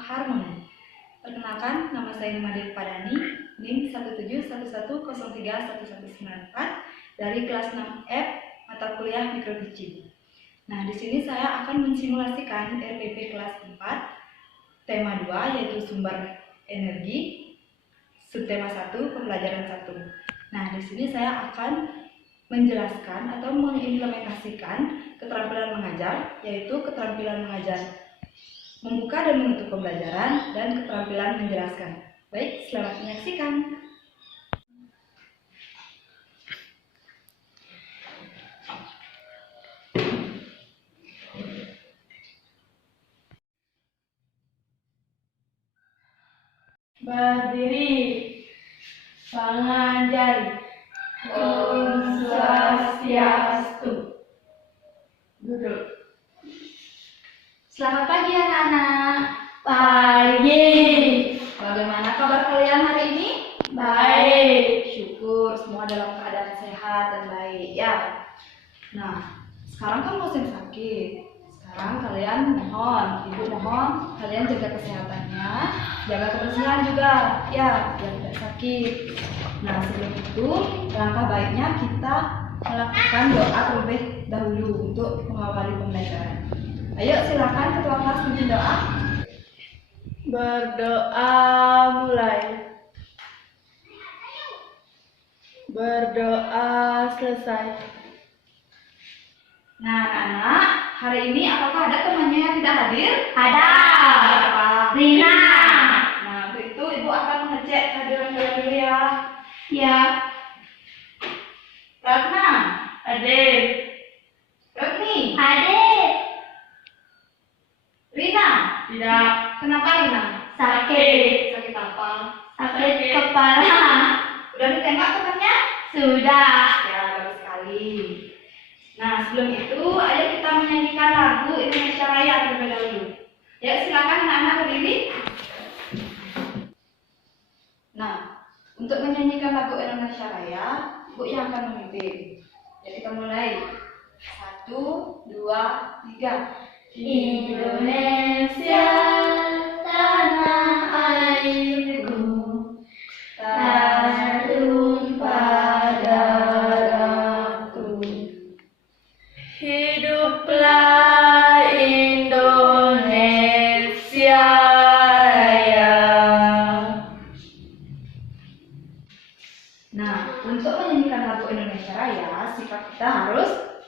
harmoni. Perkenalkan, nama saya Made Padani, NIM 171103119 dari kelas 6F mata kuliah Mikrobiji. Nah, di sini saya akan mensimulasikan RPP kelas 4, tema 2 yaitu sumber energi, subtema 1 pembelajaran 1. Nah, di sini saya akan menjelaskan atau mengimplementasikan keterampilan mengajar, yaitu keterampilan mengajar membuka dan menutup pembelajaran dan keterampilan menjelaskan. Baik, selamat menyaksikan. Berdiri, mengajari. Om Swastiastu. Duduk. Selamat pagi anak-anak. Pagi. Bagaimana kabar kalian hari ini? Baik. Syukur semua dalam keadaan sehat dan baik ya. Nah, sekarang kan musim sakit. Sekarang kalian ibu mohon kalian jaga kesehatannya, jaga kebersihan juga ya, biar tidak sakit. Nah, sebelum itu langkah baiknya kita melakukan doa terlebih dahulu untuk mengawali pembelajaran. Ayo silakan ketua kelas pimpin doa. Berdoa mulai. Berdoa selesai. Nah, anak-anak, hari ini apakah ada temannya yang tidak hadir? Ada. Siapa? Rina. Nah, untuk itu ibu akan mengecek kehadiran kalian dulu ya. Ya. Ratna, Adik. Ratni, Adik. Rina. Tidak. Kenapa Rina? Sakit. Sakit apa? Sakit kepala. Udah ditembak temannya? Sudah. Ya, bagus sekali. Nah, sebelum itu, ayo kita menyanyikan lagu Indonesia Raya terlebih dahulu. Ya, silakan anak-anak berdiri. Nah, untuk menyanyikan lagu Indonesia Raya, ibu yang akan memimpin. Ya, kita mulai. 1, 2, 3. Indonesia, tanah airku, tumpah darahku. Hiduplah Indonesia Raya. Nah, untuk menyanyikan lagu Indonesia Raya, sikap kita harus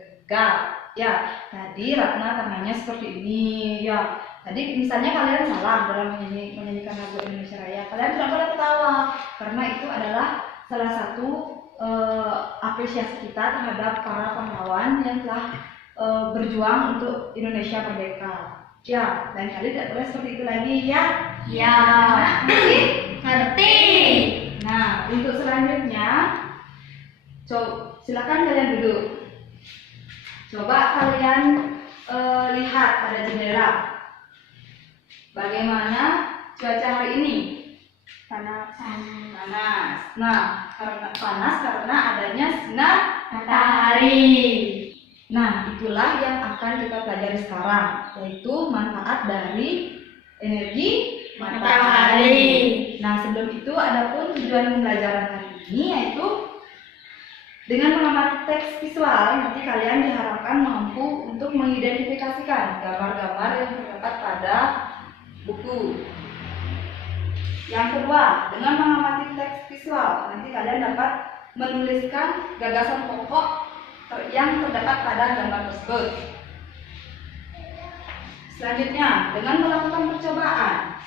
tegak. Ya, tadi Ratna tangannya seperti ini. Ya, tadi misalnya kalian salah dalam menyanyikan lagu Indonesia Raya, kalian tidak boleh ketawa karena itu adalah salah satu apresiasi kita terhadap para pahlawan yang telah berjuang untuk Indonesia merdeka. Ya, dan kalian tidak boleh seperti itu lagi ya. Ya. Ngerti. Nah, untuk selanjutnya, silakan kalian duduk. Coba kalian lihat pada jendela. Bagaimana cuaca hari ini? Panas. Panas. Nah, karena panas karena adanya sinar Matahari. Nah, itulah yang akan kita pelajari sekarang, yaitu manfaat dari energi matahari. Nah, sebelum itu adapun tujuan pembelajaran hari ini yaitu dengan mengamati teks visual, nanti kalian diharapkan mampu untuk mengidentifikasikan gambar-gambar yang terdapat pada buku. Yang kedua, dengan mengamati teks visual, nanti kalian dapat menuliskan gagasan pokok yang terdapat pada gambar tersebut. Selanjutnya, dengan melakukan percobaan,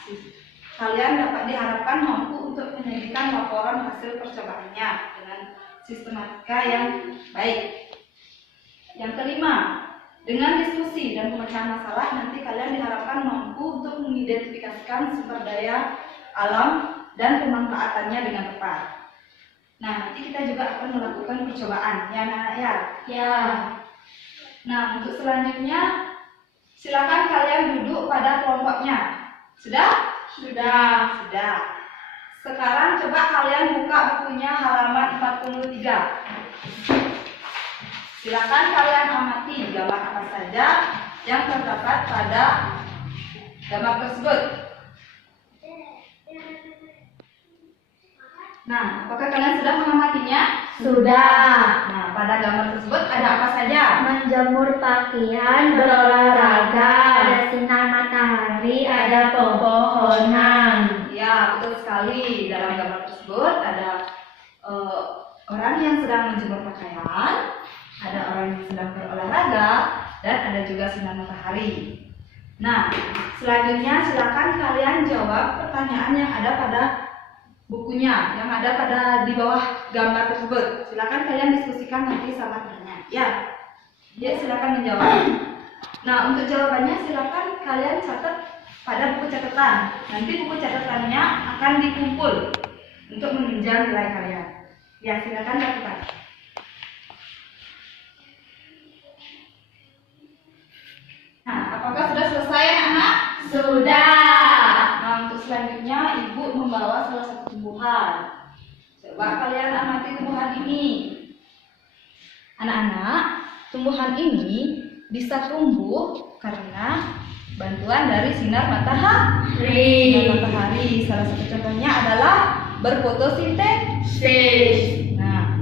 kalian dapat diharapkan mampu untuk menyajikan laporan hasil percobaannya dengan sistematika yang baik. Yang kelima, dengan diskusi dan pemecahan masalah, nanti kalian diharapkan mampu untuk mengidentifikasikan sumber daya alam dan pemanfaatannya dengan tepat. Nah, nanti kita juga akan melakukan percobaan, ya anak-anak ya? Ya. Nah, untuk selanjutnya, silakan kalian duduk pada kelompoknya. Sudah? Sudah. Sudah. Sekarang coba kalian buka bukunya halaman 43. Silakan kalian amati gambar apa saja yang terdapat pada gambar tersebut. Nah, apakah kalian sudah mengamatinya? Sudah. Nah, pada gambar tersebut ada apa saja? Menjemur pakaian, berolahraga, ada sinar matahari, ada pepohonan. Ya, betul sekali. Dalam gambar tersebut ada orang yang sedang menjemur pakaian, ada orang yang sedang berolahraga, dan ada juga sinar matahari. Nah, selanjutnya silakan kalian jawab pertanyaan yang ada pada bukunya, yang ada pada di bawah gambar tersebut. Silakan kalian diskusikan nanti sama temannya. Ya, silakan menjawab. Nah, untuk jawabannya silakan kalian catat pada buku catatan. Nanti buku catatannya akan dikumpul untuk menunjang nilai kalian. Ya, silakan lakukan. Nah, apakah sudah selesai anak-anak? Sudah. Nah, untuk selanjutnya ibu membawa salah satu tumbuhan. Coba kalian amati tumbuhan ini. Anak-anak, tumbuhan ini bisa tumbuh karena bantuan dari sinar matahari. Sinar matahari. Salah satu contohnya adalah berfotosintesis. Nah,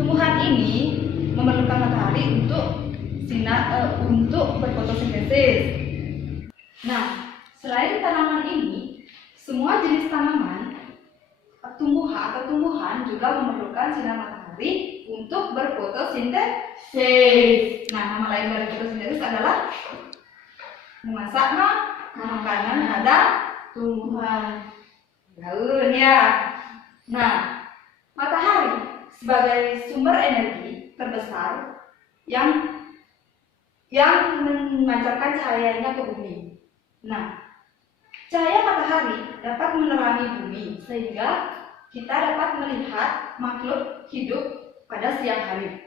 tumbuhan ini memerlukan matahari untuk berfotosintesis. Nah, selain tanaman ini, semua jenis tanaman, tumbuhan juga memerlukan sinar matahari untuk berfotosintesis. Nah, nama lain dari fotosintesis adalah memasak makanan ada tumbuhan. Daun ya. Nah, matahari sebagai sumber energi terbesar yang memancarkan cahayanya ke bumi. Nah, cahaya matahari dapat menerangi bumi sehingga kita dapat melihat makhluk hidup pada siang hari.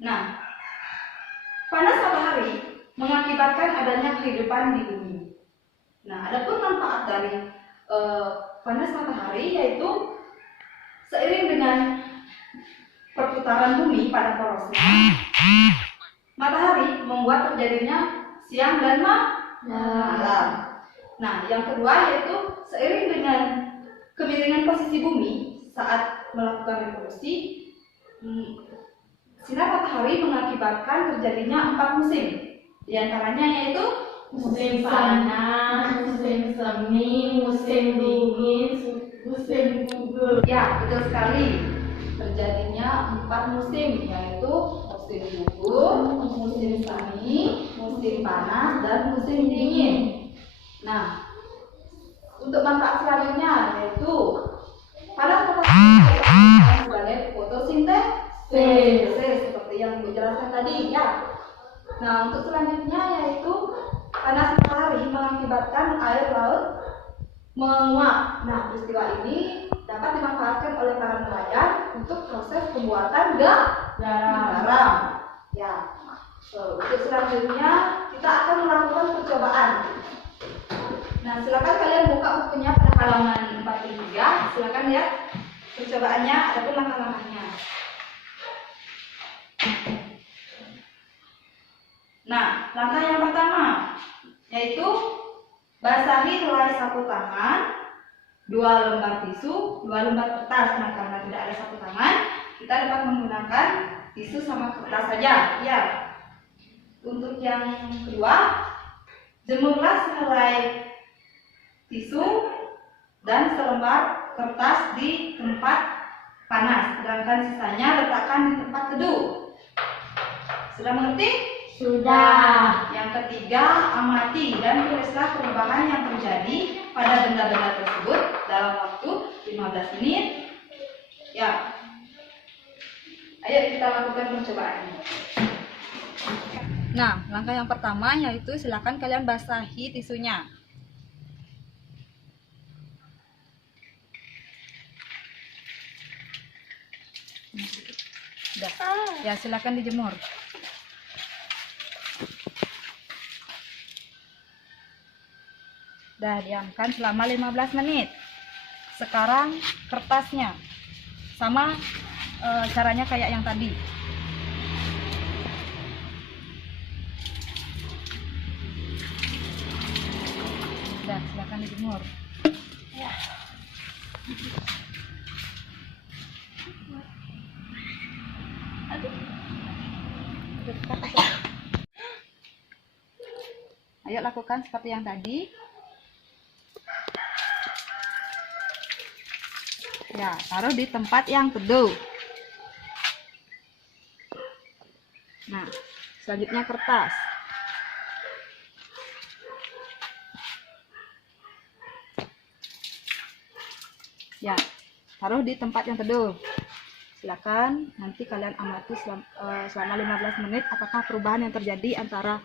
Nah, panas matahari mengakibatkan adanya kehidupan di bumi. Nah, adapun manfaat dari panas matahari yaitu seiring dengan perputaran bumi pada porosnya, matahari membuat terjadinya siang dan malam. Nah, yang kedua yaitu seiring dengan kemiringan posisi bumi saat melakukan revolusi, sinar matahari mengakibatkan terjadinya 4 musim. Di antaranya yaitu Musim panas, musim semi, musim dingin, musim gugur. Ya, betul sekali. Terjadinya 4 musim, yaitu musim gugur, musim semi, musim panas, dan musim dingin. Nah, untuk manfaat selanjutnya yaitu panas matahari sebagai fotosintesis seperti yang Ibu jelaskan tadi ya. Nah, untuk selanjutnya yaitu panas matahari mengakibatkan air laut menguap. Nah, peristiwa ini dapat dimanfaatkan oleh para nelayan untuk proses pembuatan garam. Ya. Untuk selanjutnya kita akan melakukan percobaan. Nah, silakan kalian buka bukunya pada halaman 43. Silakan lihat percobaannya ataupun langkah-langkahnya. Nah, langkah yang pertama yaitu basahi helai sapu tangan, 2 lembar tisu, 2 lembar kertas. Nah, karena tidak ada sapu tangan, kita dapat menggunakan tisu sama kertas saja. Ya. Untuk yang kedua, jemurlah sehelai tisu dan selembar kertas di tempat panas, sedangkan sisanya letakkan di tempat teduh. Sudah mengerti? Sudah. Yang ketiga, amati dan tulislah perubahan yang terjadi pada benda-benda tersebut dalam waktu 15 menit. Ya. Ayo kita lakukan percobaannya. Nah, langkah yang pertama yaitu silakan kalian basahi tisunya. Udah. Ya, silakan dijemur. Dah diamkan selama 15 menit. Sekarang kertasnya sama caranya kayak yang tadi. Sudah, silakan dijemur. Ya. Ayo lakukan seperti yang tadi. Ya, taruh di tempat yang teduh. Nah, selanjutnya kertas. Ya, taruh di tempat yang teduh. Silakan nanti kalian amati selama 15 menit apakah perubahan yang terjadi antara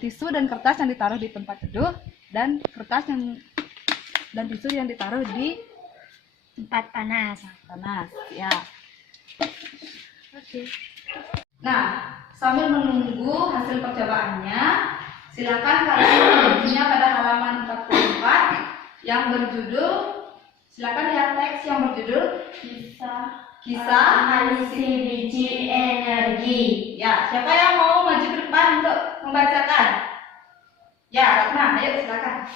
tisu dan kertas yang ditaruh di tempat teduh dan tisu yang ditaruh di Tempat panas. panas. Ya. Oke. Nah, sambil menunggu hasil percobaannya, silakan kalian menulisnya pada halaman 44 yang berjudul, silakan lihat teks yang berjudul Kisah Alisi biji energi. Ya, siapa yang mau maju ke depan untuk membacakan? Ya, Ratna, ayo silakan.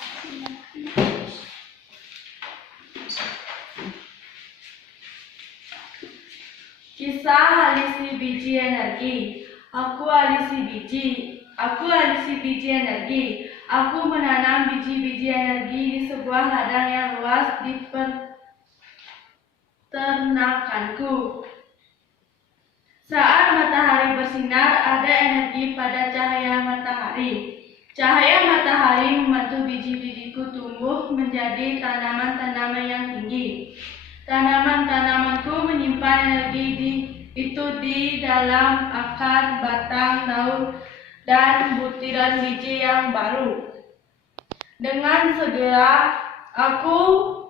Kisah alisi biji energi. Aku alisi biji energi. Aku menanam biji-biji energi di sebuah ladang yang luas di peternakanku. Saat matahari bersinar, ada energi pada cahaya matahari. Cahaya matahari membantu biji-bijiku tumbuh menjadi tanaman-tanaman yang tinggi. Tanaman-tanamanku menyimpan energi itu di dalam akar, batang, daun, dan butiran biji yang baru. Dengan segera, aku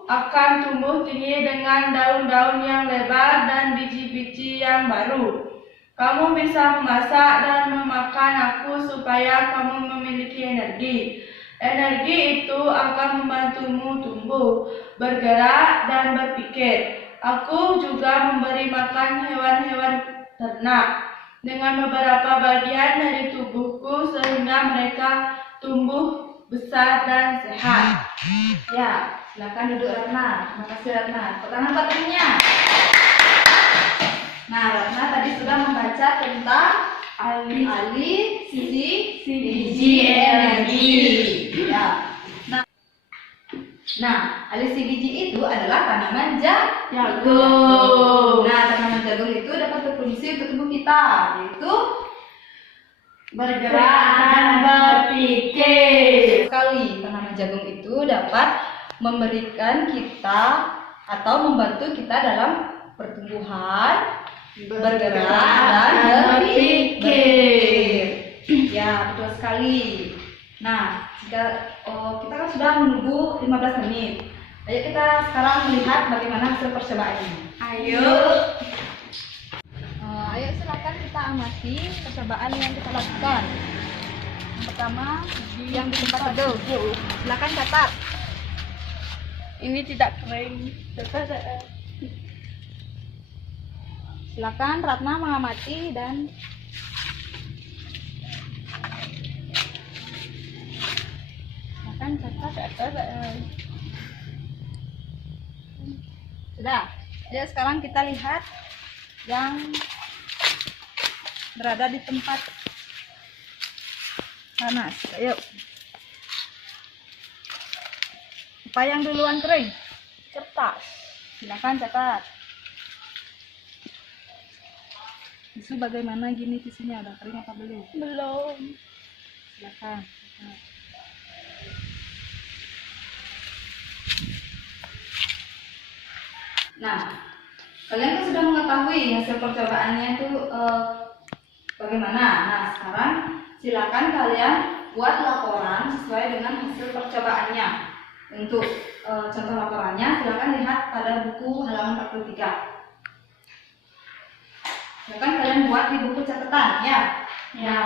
akan tumbuh tinggi dengan daun-daun yang lebar dan biji-biji yang baru. Kamu bisa memasak dan memakan aku supaya kamu memiliki energi. Energi itu akan membantumu tumbuh, bergerak, dan berpikir. Aku juga memberi makan hewan-hewan ternak dengan beberapa bagian dari tubuhku sehingga mereka tumbuh besar dan sehat. Ya, silakan duduk Ratna. Terima kasih Ratna. Tepuk tangannya. Nah, Ratna tadi sudah membaca tentang alisi biji energi. Ya. Nah, alisi biji itu adalah tanaman jagung. Nah, tanaman jagung itu dapat berfungsi untuk tubuh kita, yaitu Bergerak dan berpikir. sekali. Tanaman jagung itu dapat memberikan kita atau membantu kita dalam pertumbuhan, bergerak dan berpikir. Ya, betul sekali. Nah, kita kan sudah menunggu 15 menit. Ayo kita sekarang melihat bagaimana hasil percobaannya. Ayo. Ayo silakan kita amati percobaan yang kita lakukan. Yang pertama, yang di tempat teduh. Silakan catat. Ini tidak kering. Silakan Ratna mengamati dan silakan catat. Sudah. Ya, sekarang kita lihat yang berada di tempat panas. Ayo. Apa yang duluan kering? Kertas. Silakan catat. Tisu bagaimana gini tisunya? Udah kering apa belum? Belum. Silakan. Nah, kalian kan sudah mengetahui hasil percobaannya itu bagaimana. Nah, sekarang silakan kalian buat laporan sesuai dengan hasil percobaannya. Untuk contoh laporannya, silakan lihat pada buku halaman 43. Silakan kalian buat di buku catatan, ya. Ya.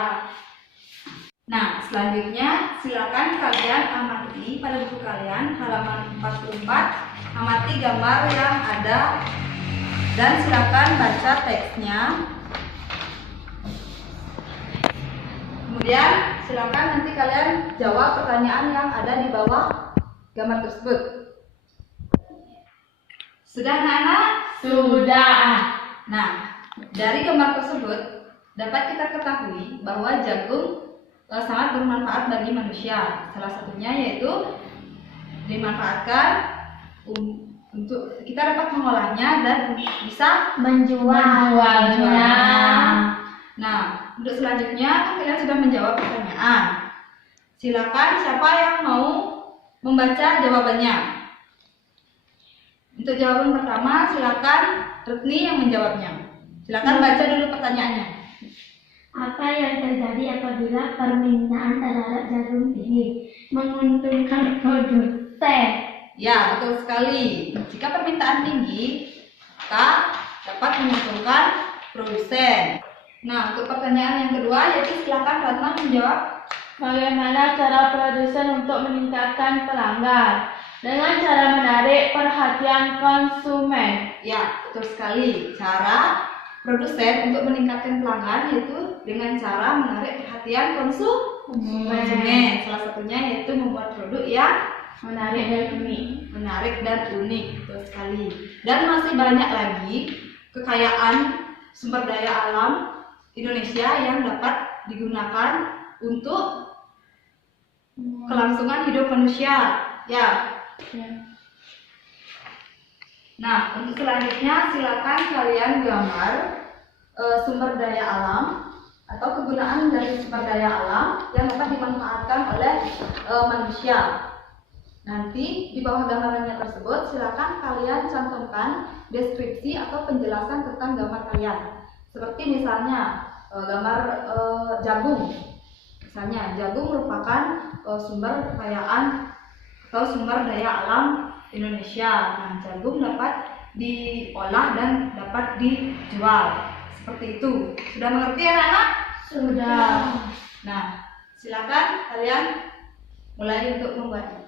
Nah, selanjutnya silakan kalian amati pada buku kalian halaman 44. Amati gambar yang ada dan silakan baca teksnya. Kemudian silakan nanti kalian jawab pertanyaan yang ada di bawah gambar tersebut. Sudah anak-anak? Sudah. Nah, dari gambar tersebut dapat kita ketahui bahwa jagung sangat bermanfaat bagi manusia. Salah satunya yaitu dimanfaatkan untuk kita dapat mengolahnya dan bisa Menjualnya. Nah, untuk selanjutnya kan kalian sudah menjawab pertanyaan. Silakan siapa yang mau membaca jawabannya. Untuk jawaban pertama silakan Retni yang menjawabnya. Silakan baca dulu pertanyaannya. Apa yang terjadi apabila permintaan terhadap jagung tinggi? Menguntungkan produsen. Ya, betul sekali. Jika permintaan tinggi, maka dapat menguntungkan produsen. Nah, untuk pertanyaan yang kedua, yaitu silakan Ratna menjawab. Bagaimana cara produsen untuk meningkatkan pelanggan? Dengan cara menarik perhatian konsumen. Ya, betul sekali. Cara produsen untuk meningkatkan pelanggan yaitu dengan cara menarik perhatian konsumen. Salah satunya yaitu membuat produk yang Menarik dan unik. Betul sekali. Dan masih banyak lagi kekayaan sumber daya alam Indonesia yang dapat digunakan untuk kelangsungan hidup manusia. Ya. Nah, untuk selanjutnya silakan kalian gambar sumber daya alam atau kegunaan dari sumber daya alam yang dapat dimanfaatkan oleh manusia. Nanti di bawah gambarannya tersebut silakan kalian cantumkan deskripsi atau penjelasan tentang gambar kalian. Seperti misalnya gambar jagung. Misalnya jagung merupakan sumber kekayaan atau sumber daya alam Indonesia. Nah, jagung dapat diolah dan dapat dijual. Seperti itu. Sudah mengerti anak-anak? Sudah. Nah, silakan kalian mulai untuk membuatnya.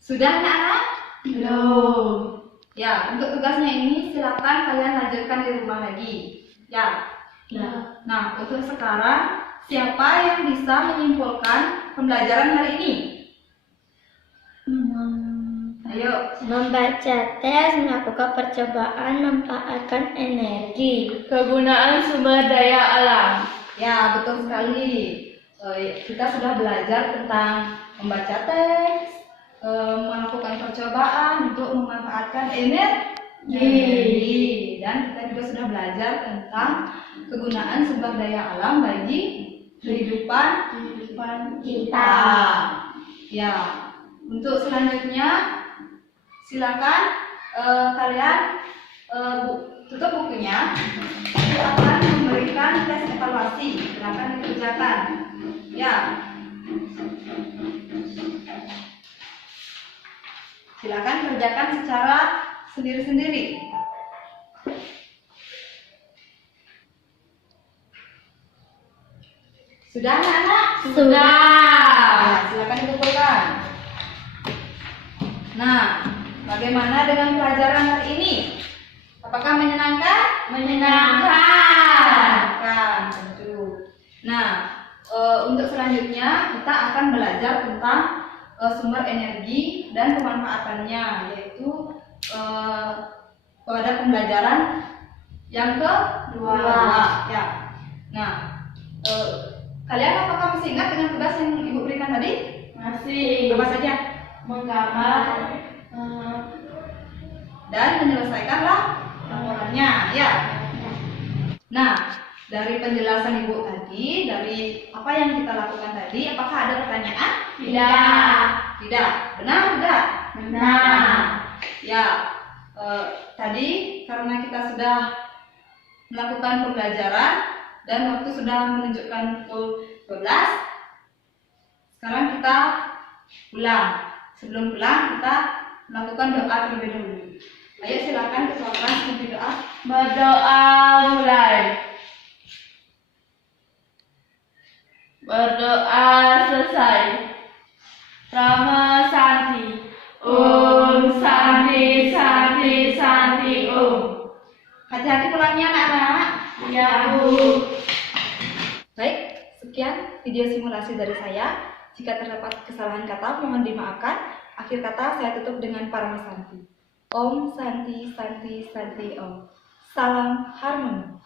Sudah anak-anak? Belum. Ya, untuk tugasnya ini silakan kalian lanjutkan di rumah lagi. Ya. Nah, untuk sekarang siapa yang bisa menyimpulkan pembelajaran hari ini? Ayo. Membaca tes, melakukan percobaan, memanfaatkan energi. Kegunaan sumber daya alam. Ya, betul sekali. Kita sudah belajar tentang membaca teks, melakukan percobaan untuk memanfaatkan energi. Dan kita juga sudah belajar tentang kegunaan sumber daya alam bagi kehidupan kita. Ya, untuk selanjutnya silakan kalian tutup bukunya. Itu akan memberikan tes evaluasi. Silakan dikerjakan. Ya. Silakan kerjakan secara sendiri-sendiri. Sudah anak-anak? Sudah. Ya, silakan dikumpulkan. Nah, bagaimana dengan pelajaran hari ini? Apakah menyenangkan? Menyenangkan, tentu. Nah, untuk selanjutnya kita akan belajar tentang sumber energi dan pemanfaatannya, yaitu pada pembelajaran yang kedua. Ya. Nah, kalian apakah masih ingat dengan tugas yang Ibu berikan tadi? Masih. Apa saja? Menggambar Dan menyelesaikanlah laporannya, ya. Nah, dari penjelasan Ibu tadi, dari apa yang kita lakukan tadi, apakah ada pertanyaan? Tidak. Benar tidak? Benar. Ya. Tadi karena kita sudah melakukan pembelajaran dan waktu sudah menunjukkan pukul 12, sekarang kita pulang. Sebelum pulang kita melakukan doa terlebih dahulu. Ayo silakan ketua kelas memberi doa. Berdoa mulai. Berdoa selesai. Rama Santi. Om Santi Santi Santi Om. Hati-hati pulangnya anak-anak. Ya, Bu. Baik, sekian video simulasi dari saya. Jika terdapat kesalahan kata, mohon dimaafkan. Akhir kata saya tutup dengan Parama Santi. Om Santi Santi Santi Om. Salam harmoni.